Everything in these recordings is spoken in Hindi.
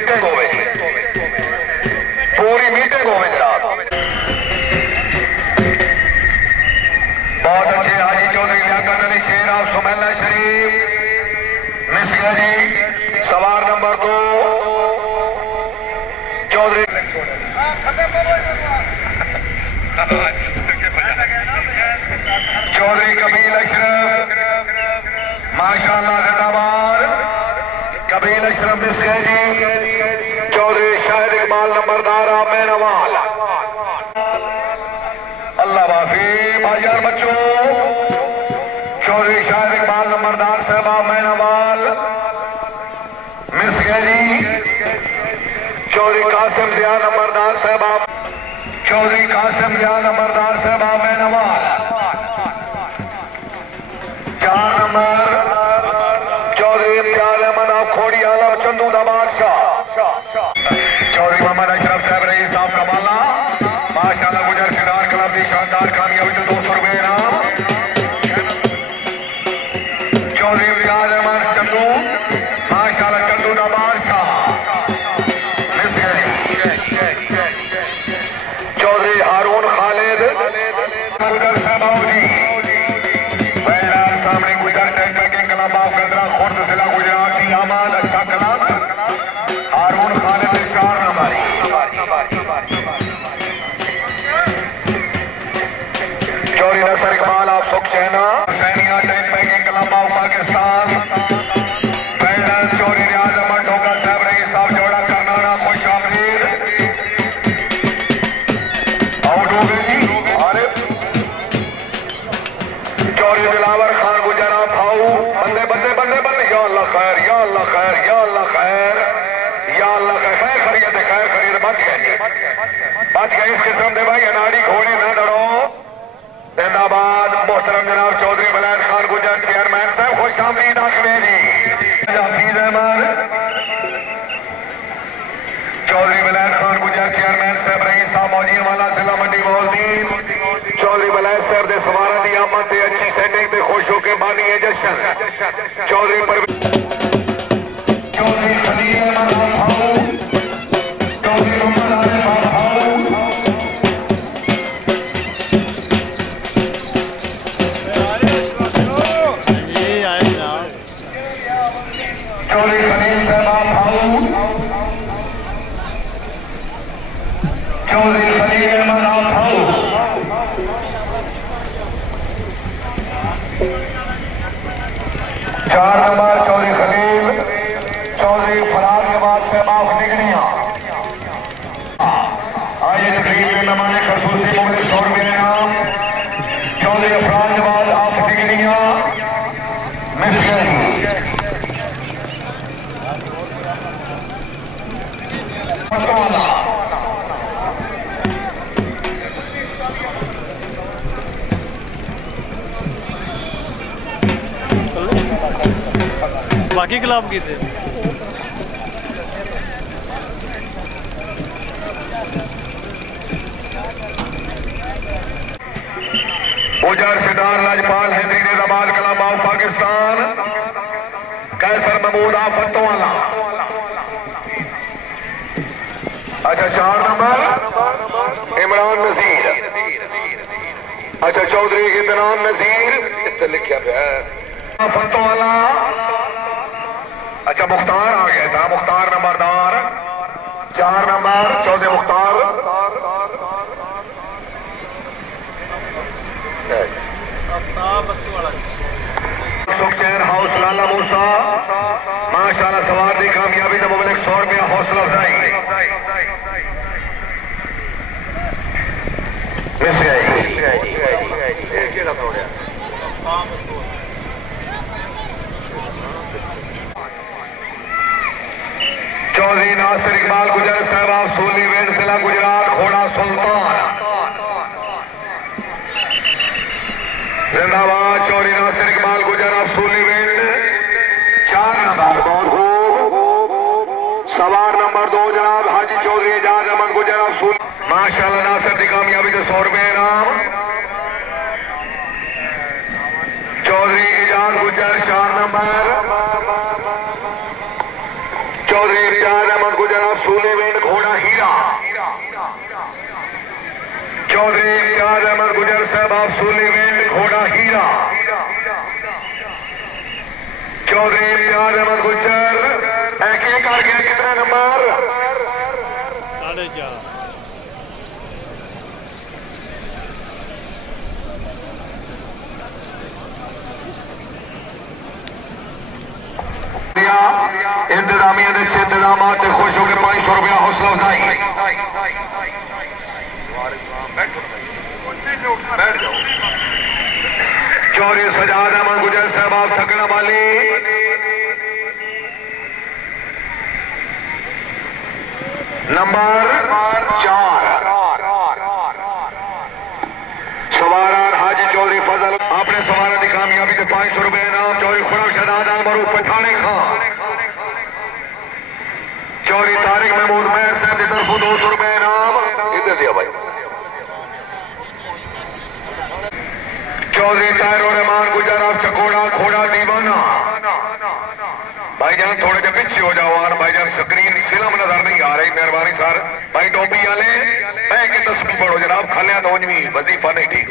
मीटिंग होवे, पूरी मीटिंग होवे जनाब। बहुत अच्छे हाजी चौधरी लियाकत अली शेर ऑफ सुमेला शरीफ मिसिया जी, सवार नंबर 2 चौधरी चौधरी कबील अशरफ माशाअल्लाह जिंदाबाद। कबील अशरफ मिसिया जी, चौधरी शाहिद इकबाल नंबरदार मैनवाल। अल्लाह वाफी भाईजान बच्चों, चौधरी शाहिद इकबाल नंबरदार साहबा मैनवाल मिसिया जी, चौधरी कासिम जिया नंबरदार साहबा, चौधरी कासिम जिया नंबरदार साहबा मैनवाल। 4 नंबर चौधरी इम्तियाज अहमद खोड़ी आलम चंदू दा बादशाह। चौधरी मोहम्मद अशरफ साहब रही साहब कमाला माशाअल्लाह गुजर सिदार क्लब की शानदार कामयाबी तो 200 रुपए इनाम। चौधरी इम्तियाज अहमद चंदू माशाअल्लाह चंदू दा बादशाह। चौधरी हारून खालिद गुजर साहब जी, सामने गुजर tanker club of Gandra Khurd जिला गुजरात की आमाद अच्छा club Haroon Khalid 4 number. Chaudhry Nasar Iqbal of Sukhsaina Hussainia tent pegging club of Pakistan. Chaudhry Riaz Ahmed Dhoka साहब रही साहब जोड़ा करनाना खुश आमदीद। आउट हो गए जी आरिफ। चौधरी दिलावर खान गुजरा भाऊ बंदे बंदे बंदे बंदे। या अल्लाह खैर, या अल्लाह खैर, या अल्लाह खैर, या अल्लाह खैर। खैर खरीद बच गए, बच गए इस किस्म के भाई अनाड़ी घोड़े ना डरो। जिंदाबाद मोहतरम जनाब चौधरी वलैद खान गुजर चेयरमैन साहब खुश आमदीद आखिर जी। हफीज अहमद चौधरी वलैद खान गुजर चेयरमैन साहब रही साहब मौजीन वाला जिला मंडी मोहद्दीन। चौधरी वलैद साहब के सवारा की आमद से अच्छी सेटिंग पे खुश होकर बानी है जश्न। चौधरी पर चौधरी खलील अहमद भाऊ, चौधरी मोहम्मद आरिफ भाऊ, चौधरी खलील साहब भाऊ, चौधरी खलील अहमद भाऊ। 4 नंबर चौधरी खलील, चौधरी फराज के बाद से माफ निगड़ियां। आइए तकरीब में नमाने खसूसी मुगल 100 रुपये इनाम। चौधरी अफराज के बाद आप निगड़ियां मिस्टर बाकी क्लब की थे। गुजर सिदार लाजपाल हैदरी निजाबाद क्लब ऑफ पाकिस्तान। कैसर महमूद आफत वाला। अच्छा 4 नंबर इमरान नजीर। अच्छा चौधरी इमरान नजीर लिखा पे आफत वाला। अच्छा मुख्तार आ गया था, मुख्तार नंबरदार 4 नंबर चौधरी मुख्तार। सुखचैन हाउस लाला मूसा माशाल्लाह सवार की कामयाबी का मुबलिक 100 रुपया हौसला अफजाई। चौधरी नासिर इकबाल गुजर साहब सोली वेड जिला गुजरात घोड़ा सुल्तान। जिंदाबाद चौधरी नासिर इकबाल गुजर सोली वेड 4 नंबर। बहुत खूब। सवार नंबर 2 जनाब हाजी चौधरी एजाज अहमद गुजर सोली माशाल्लाह नासिर की कामयाबी के 100 रुपये इनाम। चौधरी एजाज गुजर 4 नंबर। चौधरी एजाज अहमद गुजर चौधरी इम्तियाज अहमद गुजर साहब ऑफ सूलीवेंड घोड़ा हीरा। चौधरी इम्तियाज अहमद गुजर एक कर गया कितने नंबर? 4.5। इंतजामिया के इंतजाम खुश होकर 500 रुपया हौसला अफजाई। चौधरी सजाद अहमद गुजर साहब आप थकना वाली नंबर 4 सवारान हाजी चौधरी फजल अपने सवारा की कामयाबी के 500 रुपए इनाम। चौधरी खुरम शहजाद अलमरू पठाने खान। चौधरी तारिक महमूद मेहर साहब की तरफ 200 रुपए इनाम। इधर दिया भाई। चौधरी ताहिर रहमान गुजर आप चकोड़ा घोड़ा दीवाना। भाईजान थोड़े जे पीछे हो जाओ और भाईजान स्क्रीन फिल्म नजर नहीं आ रही, मेहरबानी सर। भाई टोपी वाले बैठ के तस्वीर पढ़ो जनाब, खलिया तो उंजवी वजीफा नहीं ठीक,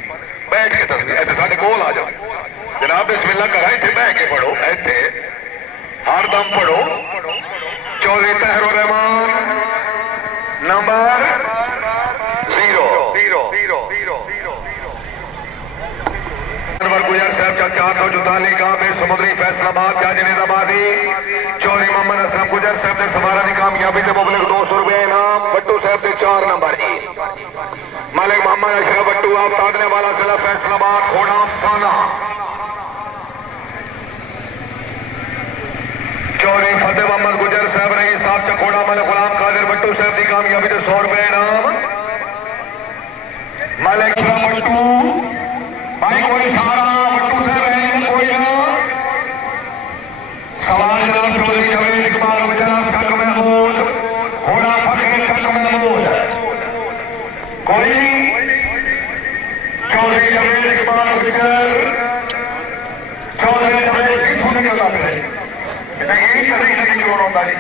बैठ के तस्वीर इतने साढ़े कोल आ जाओ जनाब। बिस्मिल्लाह करा इतने बह के पढ़ो, इतने हर दम पढ़ो। चौधरी ताहिर रहमान नंबर 0 गुजर साहब का 444 गांव में समुद्री फैसलाबाद जाजिनेदाबादी। चौधरी मोहम्मद असलम गुजर साहब ने समारा की कामयाबी से मुबलिक 200 रुपए इनाम। भट्टू साहब से 4 नंबर जी। मलिक मोहम्मद अशरफ भट्टू आप तादने वाला जिला फैसलाबाद घोड़ा अफसाना। चौधरी फतेह मोहम्मद गुजर साहब रही साहब चकोड़ा मलिक गुलाम कादिर भट्टू साहब की कामयाबी से 100 रुपए इनाम। मलिक भट्टू भाई कोई सारा भट्टू साहब है कोई ना सवाल जनाब। चौधरी जवेद इकबाल गुजर चक महमूद घोड़ा फकीर चक महमूद कोई। चौधरी जवेद इकबाल गुजर चौधरी जवेद की सुनने के बाद है यही सही सही जोड़ होता है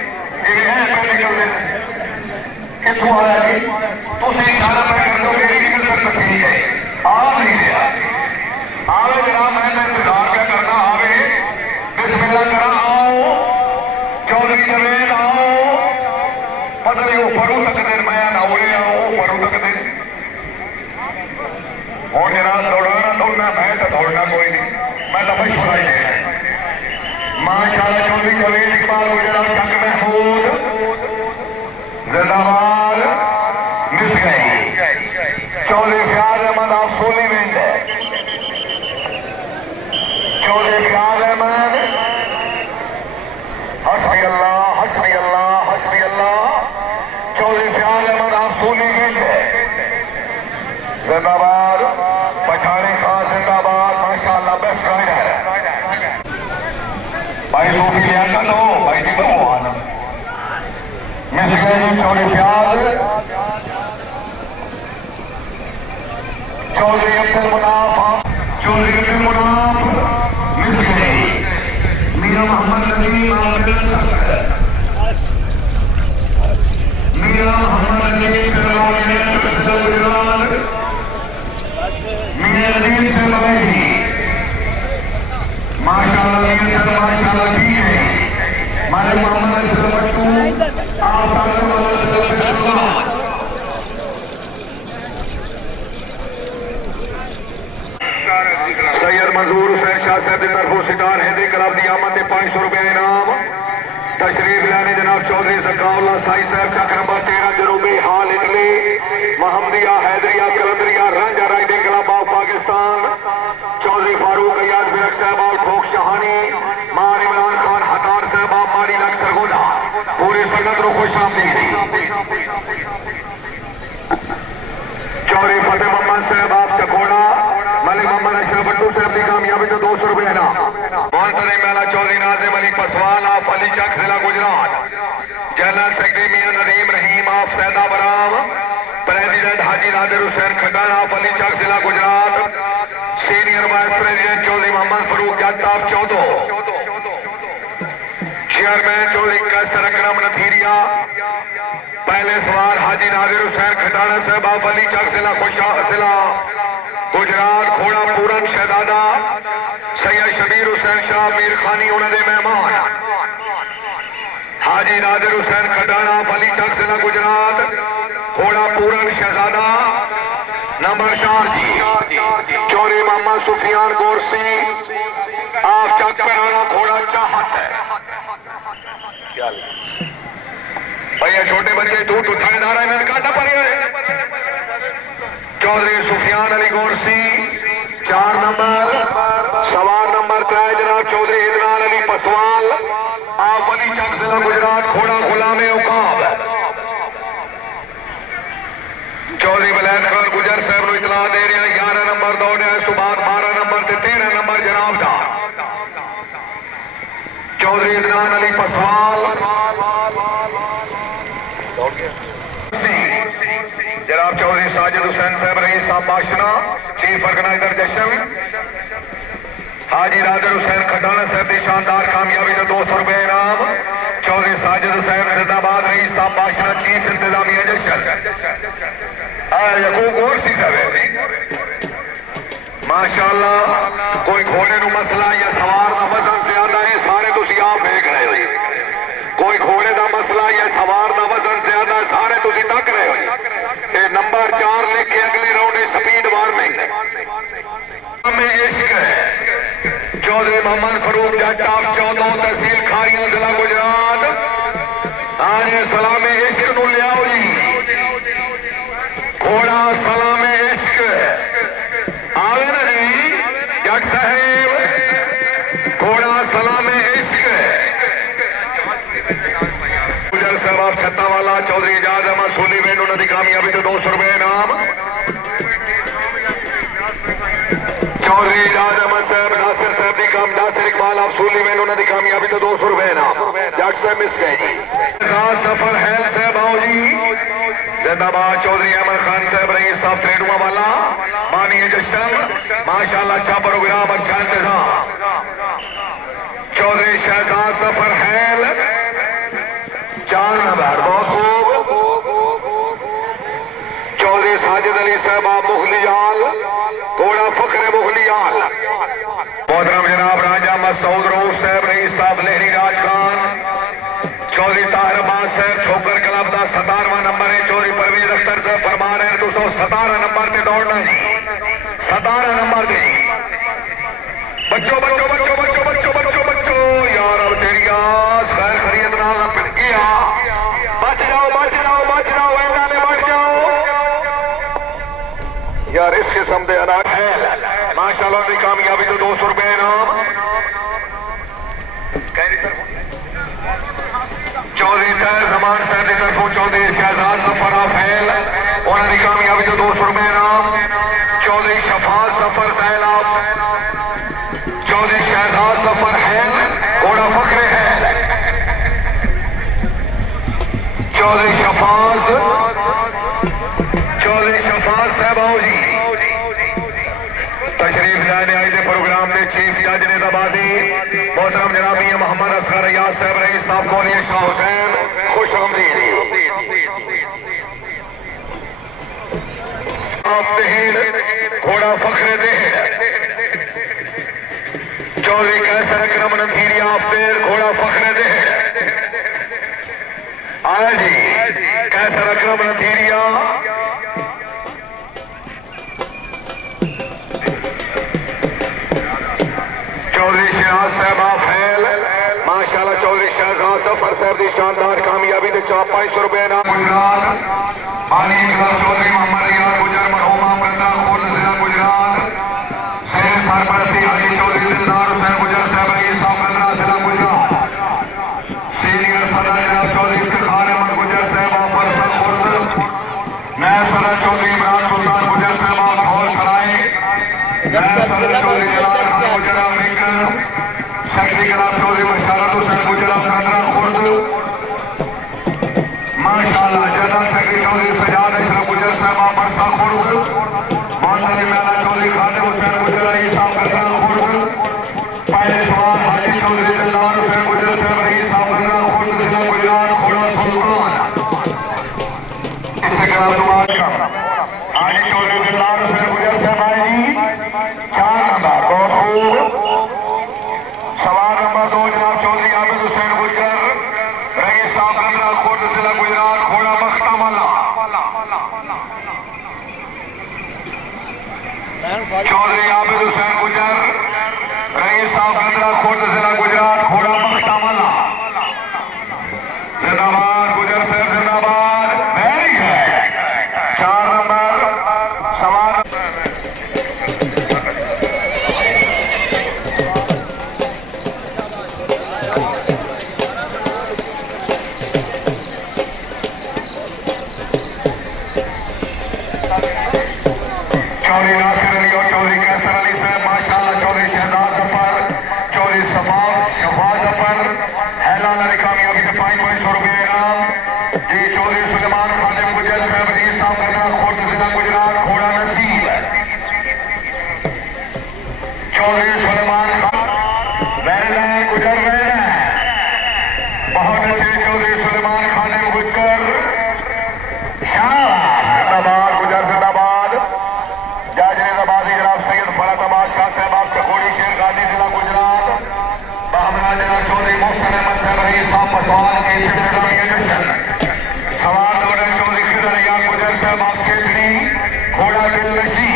जिन्हें है पहले चलते कितों आया जी तो सही सारा पैक कर दो यही कर सकती है आ नहीं गया आवे जनाब। मैं इंतजार क्या करना आवे बिस्मिल्लाह करा आओ चौधरी जवेद आओ पता नहीं ऊपर तक दिन मैं ना उड़े आओ ऊपर तक दिन और जनाब दौड़ाना दौड़ना मैं तो दौड़ना कोई नहीं मैं तो बस सुनाई दे माशाअल्लाह। चौधरी जवेद इकबाल गुजर चक महमूद जिंदाबाद मिस गई। चौधरी फयाज अहमद आप सूलीवेंड चौधरी फयाज अहमद हस्बी अल्लाह हस्बी अल्लाह हस्बी अल्लाह। चौधरी फयाज अहमद आप सूलीवेंड जिंदाबाद। पठानी खान जिंदाबाद माशाअल्लाह बेस्ट राइडर। भाई सूफी लिया लो भाई जी बहु आलम मिस गए चौधरी फयाज। चौधरी अब्दुल मुनाफ चौधरी अब्दुल मुनाफ मीरा मोहम्मद नजीम मीरा मोहम्मद नजीम मीरा नजीम से मलेही माशाअल्लाह माशाअल्लाह ठीक है। मालिक मोहम्मद अशरफ भट्टू आप ताकत वाला फैसला। सैयद मंजूर हुसैन शाह साहब की तरफ सितार हैदरी क्लब की आमद 500 रुपया इनाम। तशरीफ लाने जनाब चौधरी सकाउल्ला साई साहब चक नंबर 13 जनूबी हाल इटली Mahmadia Haidaria Qalandaria Ranjha riding club of Pakistan. Chaudhry Farooq Ayaz Birk साहब और ठोक शाहानी मान इमरान खान हतार साहब आप मारी लग सरगोदा पूरी संगत को खुश आमदीद। चौधरी फतेह मोहम्मद साहब आप चकोड़ा मलिक मोहम्मद अशरफ भट्टू साहब की कामयाबी तो 200 रुपए ना। मोहतरम मेला चौधरी नाजिम अली पसवान आप अली चक जिला गुजरात। जनरल सेक्रेटरी मियां नदीम रहीम आप सैदा बराम। प्रेसिडेंट हाजी नादिर हुसैन खड्डान आप अली चक जिला Gujrat. Senior vice president Chaudhry Mohammad Farooq Jat आप चौधो। चेयरमैन चौधरी कैसर अकरम नथीरिया, पहले सवार हाजी नादिर हुसैन खटाना साहब आप अली चक जिला खुशाह जिला गुजरात, घोड़ा पूरन शहजादा सैयद शबीर हुसैन शाह मीर खानी उन्होंने मेहमान हाजी नादिर हुसैन खटाना अली चक जिला गुजरात, घोड़ा पूरन शहजादा नंबर 4 जी चौधरी मोहम्मद सुफियान गोरसी आप चक कराना घोड़ा चाहत है भैया छोटे बच्चे तू थानेदार है इन्हें काटा पड़े चौधरी सुफियान अली गोरसी 4 नंबर सवार नंबर 3 जनाब चौधरी इदनान अली पसवाल आप अली चक जिला गुजरात, घोड़ा गुलाम उकाब चौधरी वलैद खान गुजर साहब को इतला दे रहे हैं 11 नंबर दौड़े इस तो बाद 12 नंबर से 13 नंबर जनाब का चौधरी इदनान अली पसवाल जनाब चौधरी साजिद हुसैन साहब रईस साहब बाशना चीफ ऑर्गेनाइजर जश्न हाजी नादिर हुसैन खटाना साहब की शानदार कामयाबी का 200 रुपए इनाम चौधरी साजिद हुसैन जिंदाबाद रईस साहब बाशना चीफ इंतजामिया जश्न यकूब गोरसी साहब माशाअल्लाह कोई घोड़े नु मसला या सवार का वजन ज्यादा है सारे तुम आप देख रहे हो कोई घोड़े का मसला या सवार का वजन ज्यादा है सारे तुम तक रहे हो नंबर 4 लेके अगले राउंड स्पीड वार्निंग में इश्क है चौधरी मोहम्मद फरूक जट आप 14 तहसील खारियां जिला गुजरात आज सलाम इश्क नु लियाओ जी घोड़ा सलाम इश्क आवे ना जी जट साहेब घोड़ा सलाम इश्क गुजर साहब आप छत्ता वाला चौधरी एजाज अहमद सोली बेन उन्होंने कामयाबी तो 200 रुपए इनाम चौधरी एजाज अहमद साहब नासिर साहब की काम नासिर इकबाल आप सोली बेन उन्होंने कामयाबी तो 200 रुपए इनाम जट साहब मिस गए जी सफर है साहब आओ जी जिंदाबाद चौधरी अहमद खान साहब रईस साहब ट्रेडुआ वाला मानिए जश्न माशाल्लाह अच्छा प्रोग्राम अच्छा इंतजाम चौधरी शहजाद सफर हैल 4 नंबर बहुत खूब चौधरी साजिद अली साहब मुगलियाल घोड़ा फखरे मुगलियाल मोहतरम जनाब राजा मसूद रऊफ साहब रईस साहब लहरी राज खान चौधरी ताहिर अब्बास साहब छोकर क्लब का 17वां नंबर है चौधरी परवेज अख्तर साहब फरमा रहे हैं 217 नंबर से दौड़ना जी 17 नंबर से जी बच्चों बच्चों बच्चों बच्चों बच्चों बच्चों बच्चों यार अब तेरी आस खैर खरीद ना बच जाओ बच जाओ बच जाओ वैंडा में बढ़ जाओ यार इस किस्म के अनाज है माशाल्लाह की कामयाबी तो 200 रुपए इनाम चौधरी तैर जमान साहब की तरफों चौधरी शहजाद सफर फैल उन्होंने कामयाबी तो 200 रुपए इनाम चौधरी शफाज सफर सैलाब चौधरी शहजाद सफर है घोड़ा फखरे है चौधरी शफाज साहब आओ जी तशरीफ लाने आए थे प्रोग्राम में चीफ जज नेताबादी मोहतरम जनाब मियां मोहम्मद असगर रियाज साहब रईस साहब कौलिया शाह हुसैन खुश आमदीद घोड़ा फखरे देहड़ चौधरी कैसर अकरम नथीरिया आफतेर घोड़ा फखरे देहड़ आया जी कैसर अकरम नथीरिया चौधरी शहजाद साहब फैल माशाल्लाह चौधरी शहजाद सफर साहब की शानदार कामयाबी के 500 रुपए इनाम गुजरात चौधरी मोहम्मद रियाज गुजर मरहूमा मृदा खुर्द जिला गुजरात शहर सरपरस्ती हाजी चौधरी सिद्धार्थ हुसैन गुजर साहब रईस साहब मृदा जिला गुजरात सीनियर सदर जनाब चौधरी इफ्तिखार अहमद गुजर साहब परसा खुर्द नए सदर चौधरी इमरान सुल्तान गुजर साहब घोल खड़ाए नए सदर चौधरी जलाल खान गुजर सेक्रेटरी जनाब चौधरी मशारत हुसैन गुजरात खतरा खुर्द माशाल्लाह जनरल सेक्रेटरी चौधरी सजाद अशरफ गुजर साहब परसा खुर्द मोहम्मद मेला चौधरी खादिम हुसैन गुजर रईस साहब खतरा खुर्द पहले सवाल हाजी चौधरी दिलदार हुसैन गुजर साहब रईस साहब जनाब दुआज का हाजी चौधरी दिलदार हुसैन गुजर साहब आए जी 4 नंबर बहुत खूब। सवाल नंबर 2 जनाब चौधरी आबिद हुसैन गुजर रईस साहब कंदरा खुर्द जिला गुजरात घोड़ा बख्तावाला। चौधरी आबिद हुसैन गुजर रईस साहब कंदरा खुर्द जिला गुजरात घोड़ा बख्तावाला। जिंदाबाद गुजर साहब जिंदाबाद। Very good. 4 नंबर सवाल चौधरी नासिर अली और चौधरी कैसर अली साहब माशाल्लाह। चौधरी शहजाद जफर चौधरी शफाज जफर हैलान अली कामयाबी के 500 रुपये इनाम जी। चौधरी सुलेमान खादिम गुजर साहब रईस साहब कंदरा खुर्द जिला गुजरात घोड़ा नसीब। चौधरी सुलेमान गुजर बहुत अच्छे चौधरी सुलेमान खादिम गुजर जिंदाबाद गुजर जिंदाबाद। जज निजाबादी जनाब सैयद फराताबाद शाह साहब आप चकोड़ी शेर गाजी जिला गुजरात। बामना जनाब चौधरी मोहसिन अहमद साहब रईस साहब पटवान के सवाल नंबर चौधरी खिदर यार गुजर साहब आप सेठनी घोड़ा दिल नशी।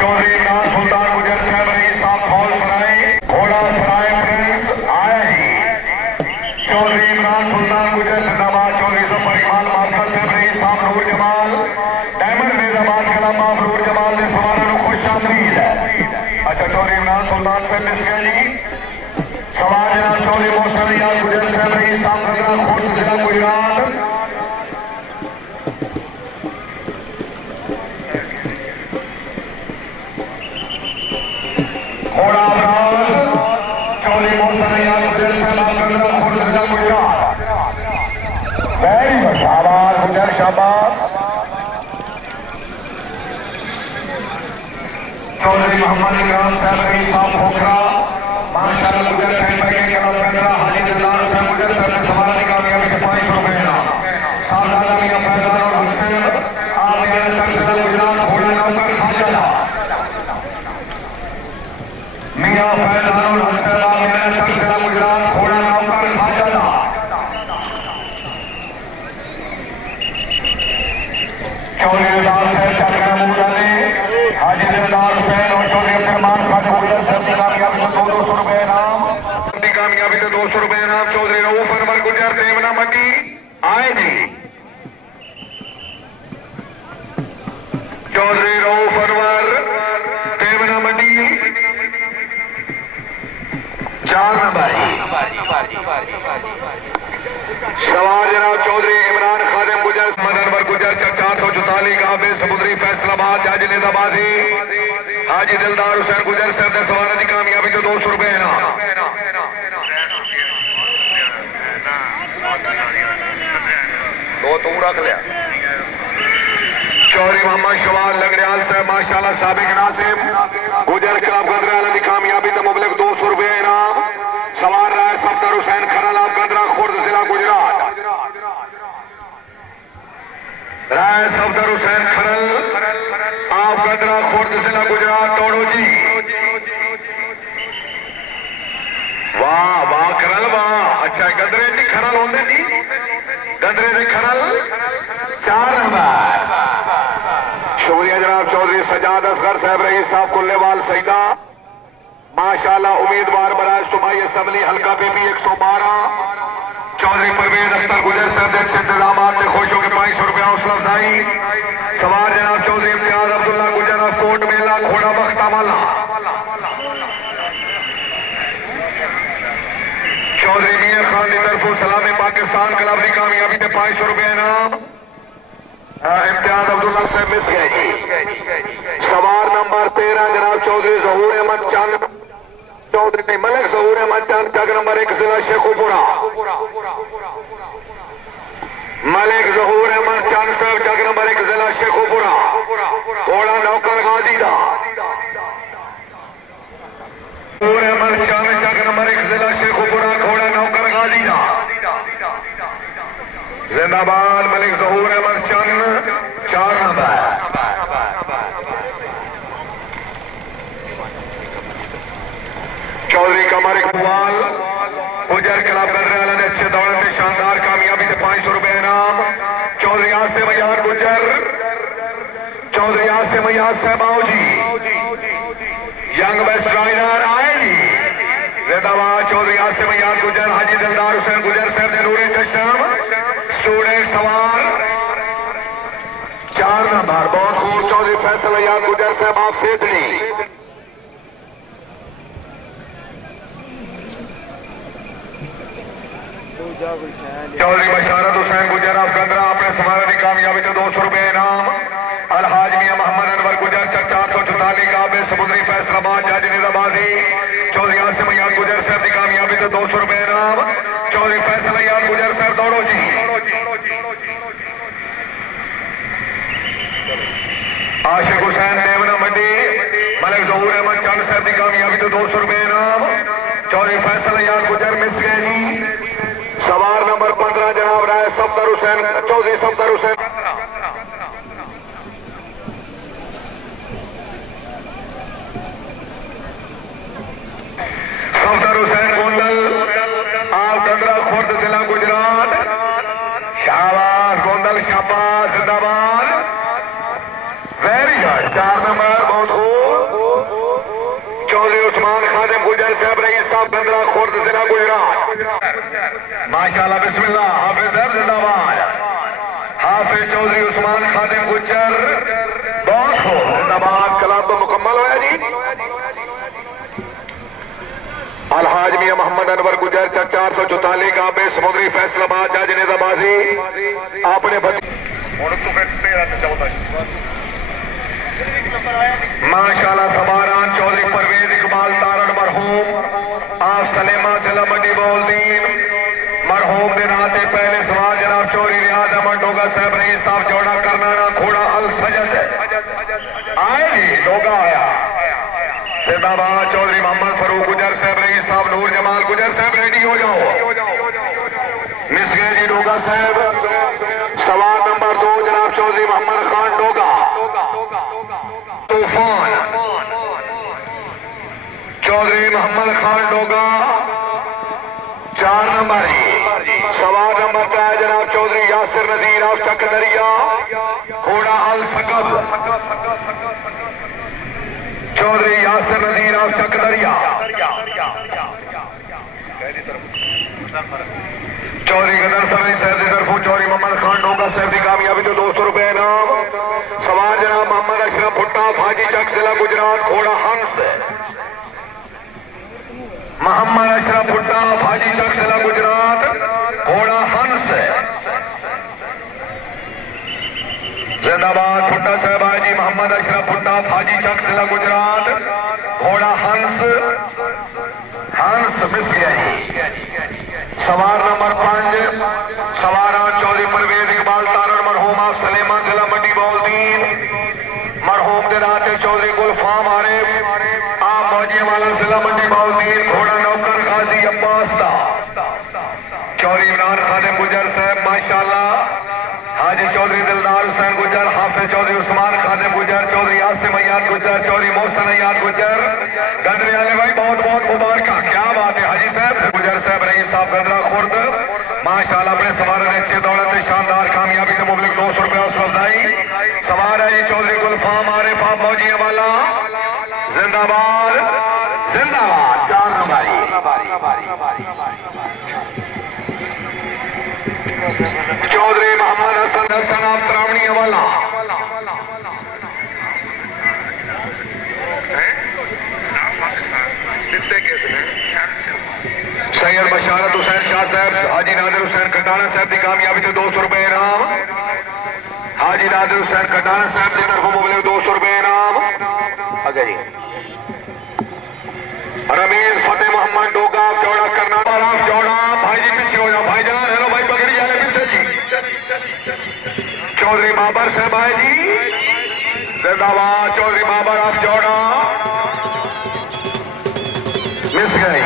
चौधरी इमरान सुल्तान गुजर साहब रईस साहब फौल सराय घोड़ा सराय प्रिंस आया ही। चौधरी इमरान सुल्तान गुजर जिंदाबाद। चौधरी जफर इकबाल माफका साहब रईस साहब नूर जमाल डायमंड निजाबाद कला माफ नूर जमाल ने सवालों को खुश आमदीद है। अच्छा चौधरी इमरान सुल्तान साहब मिस गए जी। सवाल जनाब चौधरी मोहसिन यार गुजर साहब रईस साहब कंदरा खुर्द जिला गुजरात। घोड़ा चौधरी मोहसिन यार गुजर साहब कंदरा खुर्द जिला गुजरात। वेरी गुड शाबाश गुजर शाबाश। चौधरी मोहम्मद इमरान साहब रईस साहब खोखरा माशाल्लाह गुजर साहब के कलाम कंदरा हाजी दिलदार हुसैन गुजर साहब ने सवाल की कामयाबी के 500 रुपये इनाम। साहबजादा मियां फैजल और हुसैन आप मेरे जिला गुजरात घोड़ा नंबर खाजा मियां फैजल और हुसैन आप मेरे जिला गुजरात घोड़ा नंबर खाजा। चौधरी दिलदार साहब चक महमूद अली हाजी दिलदार हुसैन और चौधरी अब्दुर्रहमान खादिम गुजर साहब की कामयाबी से 200 रुपये इनाम। कामयाबी से 200 रुपये इनाम। चौधरी रऊफ अनवर गुजर देवना मंडी आए जी। चौधरी रऊफ अनवर देवना मंडी 4 नंबर। सवाल जनाब चौधरी इमरान खादिम गुजर अनवर गुजर 444 काबे समुद्री फैसलाबाद जज निजाबादी हाजी दिलदार हुसैन गुजर साहब ने सवाल की कामयाबी से 200 रुपये इनाम। दो तू रख लिया। चौधरी मोहम्मद शवाल लगड़ियाल साहब माशाल्लाह साबिक नासिम गुजर क्लब गंदरा की कामयाबी तो मुबलिक 200 रुपये इनाम। सवार राय सफदर हुसैन खरल आप गंदरा खुर्द जिला गुजरात। राय सफदर हुसैन खरल आप गंदरा खुर्द जिला गुजरात तोड़ो जी। वाह वाह खरल वाह। अच्छा गंदरे जी खरल होंगे जी गंदरे से खरल 4 नंबर। शुक्रिया जनाब चौधरी सजाद असगर साहब रईस साहब कुल्लेवाल सईदा माशाल्लाह उम्मीदवार बराज सुबाई असम्बली हल्का बीबी 112। चौधरी परवेज अख्तर गुजर साहब अच्छे इंतजाम ने खुश होकर 500 रुपया हौसला अफजाई। सवाल जनाब चौधरी इम्तियाज अब्दुल्ला गुजर कोट मेला घोड़ा बख्तावाला। चौधरी मियां खान की तरफ सलामी पाकिस्तान क्लब की कामयाबी से 500 रुपये इनाम। इम्तियाज अब्दुल्ला से मिस गए जी। सवार नंबर 13 जनाब चौधरी जहूर अहमद चंद चौधरी मलिक जहूर अहमद चंद जग नंबर 1 जिला शेखुपुरा। मलिक ज़हूर अहमद चंद साहब चक नंबर 1 जिला शेखोपुरा घोड़ा नौकर गाजी दा ज़हूर अहमद चंद चक नंबर 1 जिला शेखोपुरा घोड़ा नौकर गाजी दा जिंदाबाद मलिक ज़हूर अहमद चंद 4 नंबर चौधरी कमर इकबाल गुजर क्लब गदरेवाला ने अच्छे दौड़े थे शानदार कामयाबी थे 500 रुपए इनाम चौधरी आसिम यार गुजर चौधरी आसिम यार सहबाऊ जी यंग बेस्ट राइडर आए जी जिंदाबाद चौधरी आसिम यार गुजर हाजी दिलदार हुसैन गुजर साहब ने नूरे चश्म स्टूडेंट सवार 4 नंबर बहुत खूब चौधरी फैसल यार गुजर साहब आप सेठनी चौधरी बशारत हुसैन गुजर आप गंदरा अपने समारोह की कामयाबी तो 200 रुपए इनाम अलहाज मियां मोहम्मद अनवर गुजर 444 काबे समुद्री फैसलाबाद जज निजाबादी चौधरी आसिम यार गुजर साहब की कामयाबी तो 200 रुपए इनाम चौधरी फैसल यार गुजर साहब दौड़ो जी आशिक हुसैन देवना मंडी मलिक ज़हूर अहमद चंद साहब की कामयाबी तो 200 रुपए इनाम चौधरी फैसल यार गुजर मिस गए जी सवार नंबर 15 जनाब राय सफदर हुसैन चौधरी सफदर हुसैन सफदर हुसैन गोंदल आप गंदरा खुर्द जिला गुजरात शाबाश गोंदल शाबाश जिंदाबाद वेरी गुड 4 नंबर बहुत खूब चौधरी उस्मान खादिम गुजर साहब रईस साहब गंदरा खुर्द जिला गुजरात माशाल्लाह बिस्मिल्लाह हाफिज साहब जिंदाबाद हाफिज चौधरी उस्मान खादिम गुजर बहुत खूब जिंदाबाद क्लब मुकम्मल होया जी अलहाज मियां मोहम्मद अनवर गुजर 444 काबे समुद्री फैसलाबाद जज निजाबादी आपने माशाल्लाह सवारान चौधरी परवेज इकबाल तारण मरहूम आप सलेमा जिला मंडी बोलदीन मरहूम के नाते पहले सवाल जनाब चौधरी रियाज अहमद डोगा साहब रईस साहब जोड़ा करनाना घोड़ा अल सजद आए जी डोगा आया जिंदाबाद चौधरी मोहम्मद फरूक गुजर साहब रईस साहब नूर जमाल गुजर साहब रेडी हो जाओ मिस गए जी डोगा साहब सवाल नंबर 2 जनाब चौधरी मोहम्मद खान डोगा तूफान चौधरी मोहम्मद खान डोगा 4 नंबर सवाल नंबर 3 जनाब चौधरी यासिर नजीर ऑफ चक दरिया घोड़ा अल सकब चौधरी यासिर नजीर ऑफ चक दरिया चौधरी गदर सराय साहब की तरफों चौधरी मोहम्मद खान डोगा साहब की कामयाबी तो 200 रुपए इनाम सवार जनाब मोहम्मद अशरफ भुट्टा फाजी चक जिला गुजरात घोड़ा हंस मोहम्मद अशरफ भुट्टा फाजी चक जिला गुजरात घोड़ा हंस जिंदाबाद भुट्टा साहब आजी मोहम्मद अशरफ भुट्टा फाजी चक जिला गुजरात घोड़ा हंस हंस मिस गया सवार नंबर 5 सवारान चौधरी परवेज इकबाल तारण मरहूम आप सलेमान जिला मंडी बोलदीन मरहूम के नाते चौधरी गुलफाम आरिफ आप मौजिया वाला जिला मंडी बोलदीन घोड़ा नौकर गाजी अब्बास दा चौधरी इमरान खादिम गुजर साहब माशाल्लाह हाजी चौधरी दिलदार हुसैन गुजर हाफिज चौधरी उस्मान खादिम गुजर चौधरी आसिम अय्याद गुजर चौधरी मोहसन अय्याद गुजर गंदरे वाले भाई बहुत बहुत मुबारक क्या बात है हाजी साहब गुजर साहब रईस साहब गंदरा खुर्द माशाल्लाह अपने सवार ने अच्छे दौलत में शानदार कामयाबी के मुबलिक 200 रुपए हौसला अफजाई सवार है चौधरी गुलफाम आरिफ आप मौजिया वाला जिंदाबाद जिंदाबाद 4 नंबर चौधरी मोहम्मद हसन हसन आप त्रावणी वाला सैयद बशारत हुसैन शाह साहब हाजी नादिर हुसैन कटाना साहब की कामयाबी तो 200 रुपए इनाम हाजी नादिर हुसैन कटाना साहब की तरफ मुबलिक 200 रुपए इनाम आगे जी रमीज फतेह मोहम्मद डोगा चौड़ा करना जोड़ा भाई जी पीछे हो जाओ भाईजान हेलो भाई पकड़ी जाए पीछे जी चौधरी बाबर साहब आए जी, जिंदाबाद। चौधरी बाबर आप जोड़ा मिस गई।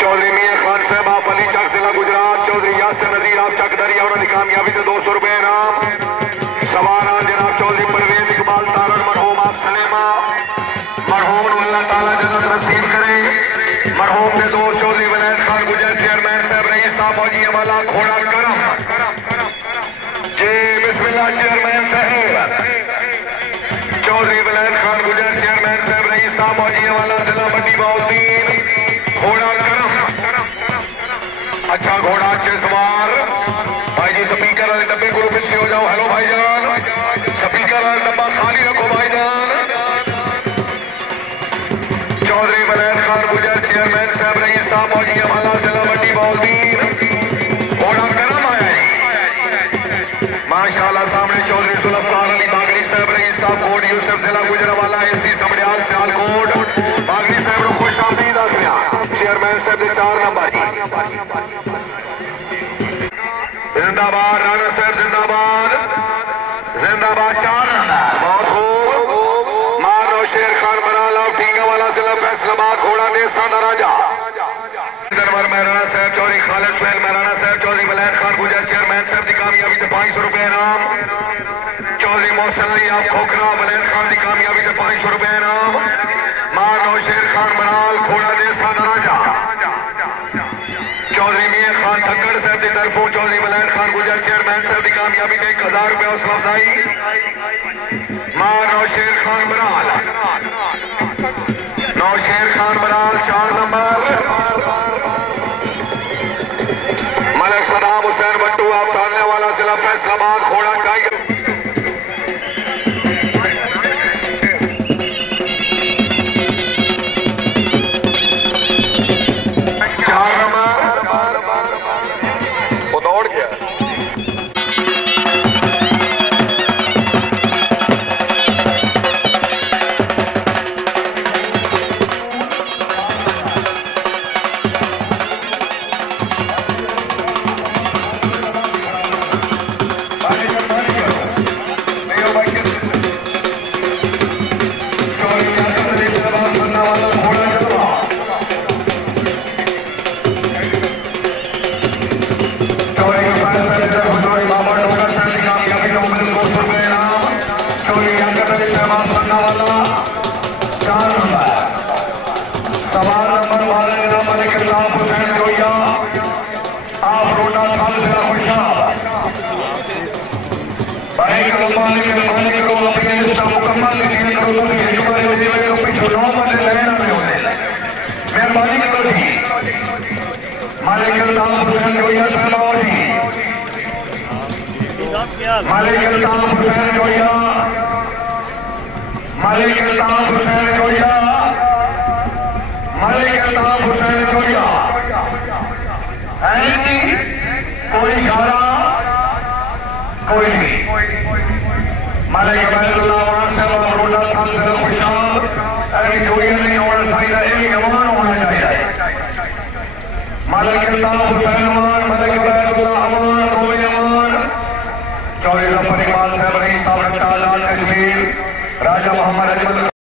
चौधरी मियां खान साहब आप अली चक जिला गुजरात। चौधरी यासिर नजीर आप चक दरिया उन्होंने कामयाबी से 200 रुपए इनाम। सवारा जनाब चौधरी परवेज इकबाल तारन मरहूम आप सलेमा मरहूम अल्लाह ताला जन्नत नसीब करे। मरहूम के दो चौधरी वलैद खान गुजर चेयरमैन साहब रईस साहब फौजी हवाला घोड़ा करम जी बिस्मिल्लाह चेयरमैन साहब। चौधरी वलैद खान गुजर चेयरमैन साहब रईस साहब फौजी हवाला जिला मंडी बाउद्दीन घोड़ा करम। अच्छा घोड़ा अच्छे सवार भाई जी। स्पीकर वाले डब्बे को पीछे हो जाओ। हेलो भाईजान, स्पीकर वाला डब्बा खाली रखो भाईजान। चौधरी वलैद खान गुजर चेयरमैन साहब रईस साहब फौजी हवाला जिला मंडी बाउद्दीन घोड़ा करम आया जी माशाल्लाह। सामने चौधरी जुल्फकार अली बागरी साहब रईस साहब कोट यूसुफ जिला गुजरांवाला एसी समड़ियाल सियालकोट बागरी साहब को खुश आमदीद आखिया। चेयरमैन साहब ने 4 नंबर जी। जिंदाबाद राणा साहब जिंदाबाद जिंदाबाद। 4 नंबर बहुत खूब। मानो शेर खान बराला टींगा वाला जिला फैसलाबाद घोड़ा नेसा राजा। जनवर महराना साहब चौधरी खालिद फैल महराना साहब चौधरी वलैद खान गुजर चेयरमैन साहब की कामयाबी से 500 रुपए इनाम। चौधरी मोहसिन अली आप खोखरा वलैद खान की कामयाबी से 500 रुपए इनाम। मानो शेर खान बराल घोड़ा नेसा राजा। चौधरी मियां खान ठक्कर साहब की तरफों चौधरी वलैद खान गुजर चेयरमैन साहब की कामयाबी से 1000 रुपए हौसला अफजाई। मां नौशेर खान बराल 4 नंबर। मलिक सदाम हुसैन बट्टू आप थाने वाला जिला फैसलाबाद घोड़ा टाइगर। 4 नंबर वो दौड़ गया। राजा